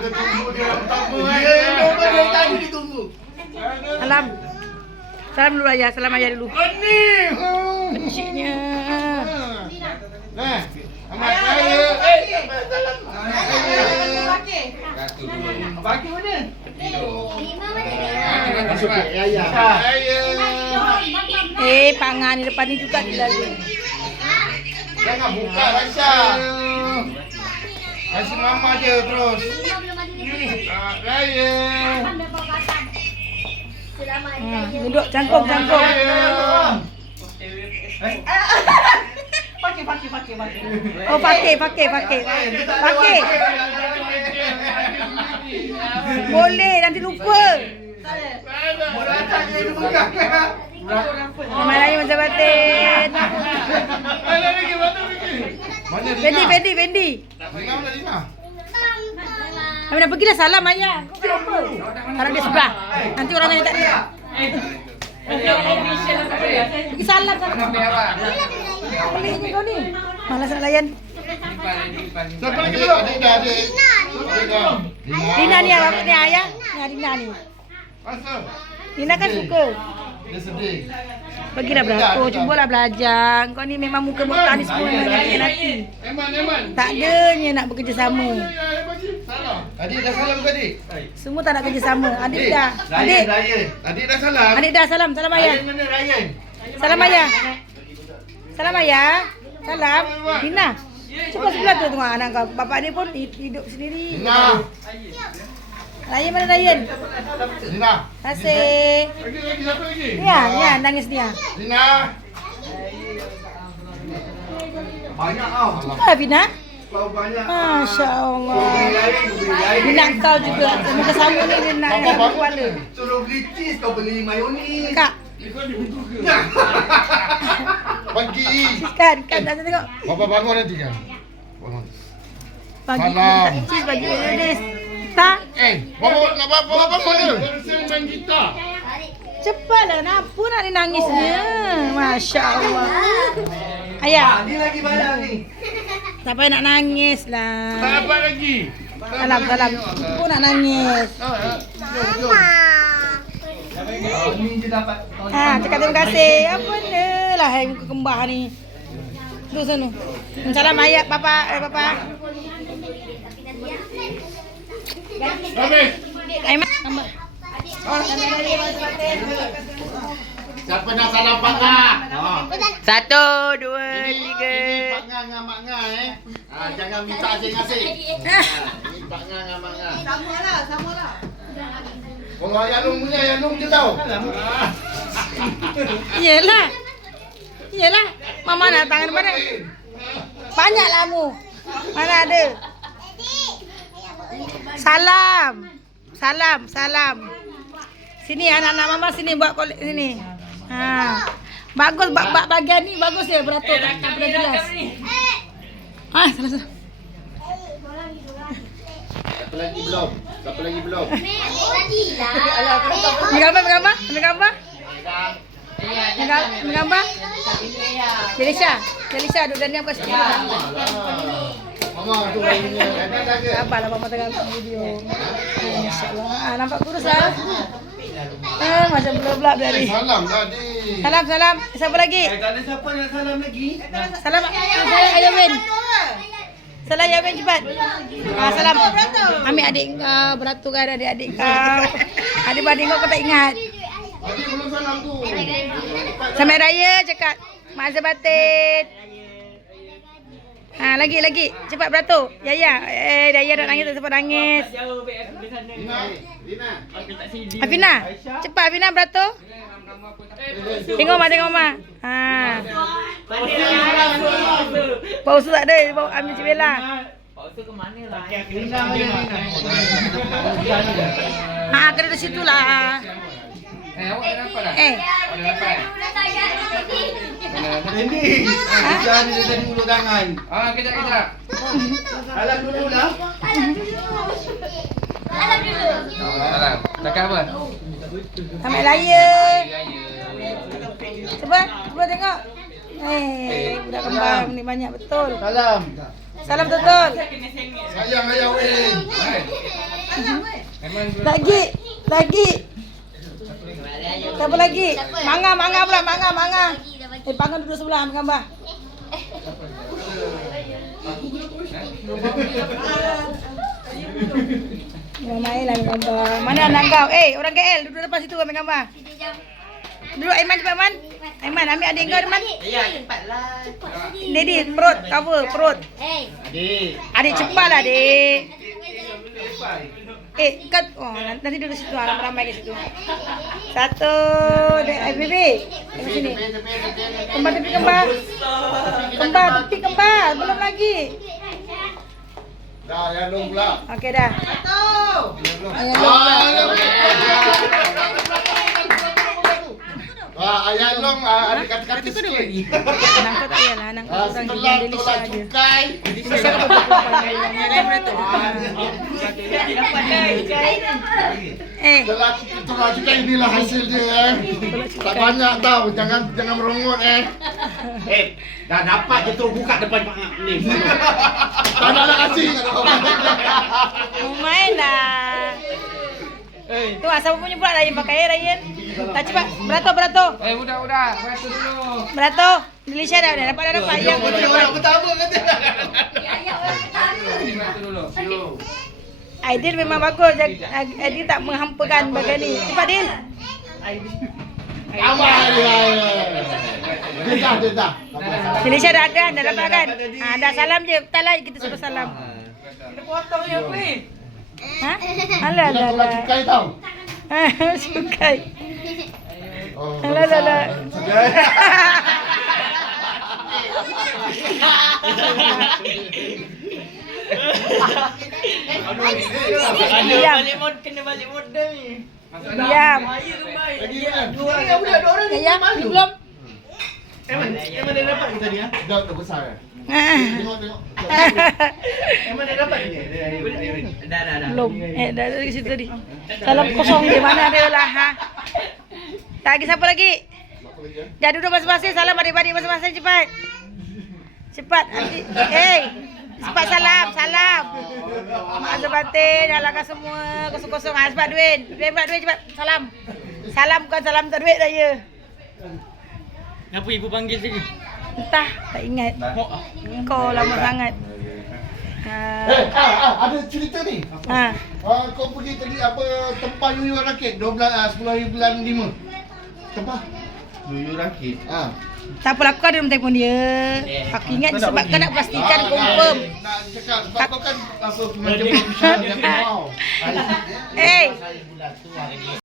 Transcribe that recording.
kita tunggu dia orang pertama eh. Dari tadi ditunggu. Salam. Salam dulu ayah, salam ayah dulu. Ini. Keciknya. Nah, amat saya. Eh, salam. Bagi mana? Masuk ke ayah. Saya. Eh, pangan di depan ni juga dilalui. Jangan buka Raisha. Kasih mama je terus. Ah, Raya. Ha, duduk cangkung cangkung. Oh, pakai, pakai, pakai. Pakai. Boleh, nanti lupa. Nama lagi macam batin. Mana Rina? Fendi, Fendi, Fendi. Rina mana Rina? Kami nak pergilah salam ayah. Kau kenapa? Sekarang dia sebelah. Nanti orang lain tak ada. Pergi salam salam. Pelik kau ni. Malas nak layan. Siapa lagi belum? Dah, dah. Rina ni apa ni ayah? Ni Rina ni. Rina kan suka. Dia sedih. Pergilah beratur, cubalah belajar. Kau ni memang muka muka ni semua nak hati. Eman, Eman. Tak adanya nak bekerjasama. Ya, bagi. Salam. Adik dah salam ke adik? Semua tak nak kerjasama. Adik dah. Adik. Ryan. Adik dah salam. Adik dah salam. Salam ayah. Mana Ryan? Salam ayah. Salam ayah. Salam. Rina. Cuba sebelah tu tengok anak kau. Bapak dia pun hid- hidup sendiri. Rina. Ryan mana Ryan? Terima kasih. Lagi, lagi, siapa lagi? Nia, Nia nangis dia. Rina. Banyak. Ah, Bina. Kau banyak. Masya Allah. Bina kau juga. Muka sama ni dia nak nak kepala. Suruh beli cheese kau beli mayonis. Kak, Pagi. kan, kan dah tengok. Bapa bangun nanti kan? Bangun. Pagi Salam. cheese bagi mayonnaise. Tak? Eh, bapa nak bapa bapa mana? main gitar. Cepatlah, kenapa nak dia nangisnya? Masya Allah. Ayah, Ni lagi banyak ni. tak payah nak nangis lah. Tak dapat lagi. Salam, salam. Pun nak nangis. Oh, ni je dapat. Ha, cakap terima kasih. Apa ni lah hai muka kembar ni. Tu sana. Salam ayat papa, eh papa. Siapa nak salam? Ha. Satu, dua, Ini tiga. Pak Ngah dengan Mak Ngah eh. Ha, jangan minta asing-asing. Ha, ini Pak Ngah dengan Mak Ngah. Samalah, samalah. Kalau Ayah Long punya, Ayah Long je tahu. Ha. Iyalah. Iyalah. Mama nak tangan mana? Banyak lah mu. Mana ada? Salam. Salam, salam. Sini anak-anak mama sini buat kolek sini. Ha. Bagus bak bak bagian ni bagus dia beratur tak pernah jelas. Ah, salah salah. Siapa lagi belum? Siapa lagi belum? Ambil gambar, ambil gambar, ambil gambar. Ambil gambar, ambil gambar. Delisha, Delisha duduk dan diam kat Sabarlah mama tengah ambil video. Masya-Allah. Ah, nampak kurus ah. Eh, macam belak-belak Eh, tadi. salam tadi. Salam, salam. Siapa lagi? Tak ada siapa nak salam lagi. Salam. Salam Ayah Win. Salam Ayah Win cepat. Ah, salam. Ambil adik kau, beratur kan adik-adik kau. Adik-adik kau kau tak ingat. Tadi belum salam tu. Sampai raya cakap Mak Azhar batin. Ha, lagi lagi. Cepat beratur. Yaya. Eh, Yaya nak nangis tak sempat nangis. Rina, Rina. Afina. Cepat Afina beratur. Tengok mak tengok mak. Ha. Pausa tak ada. Bau ambil Cik Bella. Ha, kena di situ lah. Eh, Ini. Jangan dia tadi ulu tangan. Ah, kejap kejap. Alam dulu lah. Salam. Cakap apa? sampai raya. Raya. Cepat, cuba tengok. Eh, budak kembar ni banyak betul. Salam. Salam betul. Sayang ayah. Memang Lagi. Lagi. Siapa lagi? Manga, manga pula, manga, manga. Eh, pangan duduk sebelah ambil gambar. Ya, main lah gambar. Mana anak kau? Eh, orang KL duduk depan situ ambil gambar. Duduk Aiman cepat Man. Aiman ambil adik kau Aiman. Ya, cepatlah. Dedi perut cover perut. Adik. Adik cepatlah adik. Eh, kan oh nanti duduk situ ramai-ramai ke situ. Satu, dek, eh, Bibi. Tengok sini. Kembar tepi kembar. Kembar tepi kembar. Belum lagi. Dah, yang long pula. Okey dah. Ah, long. yang long. Ah, ayah long ah, ada kata-kata sikit. Anak kau tak payahlah. Anak kau Ah, orang setelah yang Delisa tolak aja. cukai. Delisa kau Eh, Setelah tolak cukai inilah hasil dia eh. Tak banyak tau, jangan jangan merongot eh. Eh, dah dapat je terus buka depan mak ni. Tak nak nak kasih. mau main lah. Tu asal punya pula Ryan pakai Ryan. Tak cepat. Beratur beratur. Eh, budak-budak. Beratur dulu. Beratur. Malaysia dah dah dapat dah dapat yang Orang orang pertama kata. Beratur dulu. Aidil memang bagus. Dia, Aidil tak menghampakan bagian ni. Cepat Dil. Dia dah, dia dah. Malaysia dah ada, dah dapat kan? Ha, dah salam je. Tak lah kita suruh salam. Ha? Alah, Dia alah, tolak alah. cukai tau. Ha, sukai. Oh, Alah, alah, alah. Diam. Masuk Diam. Lagi kan? Ya, ni belum. Eman, Eman dah dapat ke tadi ah? Dah dah besar kan? Ha. Tengok tengok. Eman dah dapat ni. Dah dah dah. Belum. Eh, dah di situ tadi. Salam kosong di mana dia lah. Ha. Tak lagi siapa lagi? Dah duduk masing-masing. Salam adik-adik masing-masing cepat. Cepat. Adik. Eh. Cepat salam. Salam. Mak Zabatin. Halangkan semua. Kosong-kosong. Ha, cepat Duin. Duin pula Duin cepat. Salam. Salam bukan salam tak duit saya. Kenapa ibu panggil tadi? Entah. Tak ingat. Kau lama sangat. Ha. Eh, ah, ah, ada cerita ni. Ha. Ah, kau pergi tadi apa tempah yuyu rakit 12 ah, 10 hari bulan 5. Tempah. Yuyu rakit. Ah. Tak apa aku ada nombor telefon dia. Aku ingat sebab kau nak pastikan confirm. Nak cakap sebab kau kan apa macam profesional yang wow. Eh,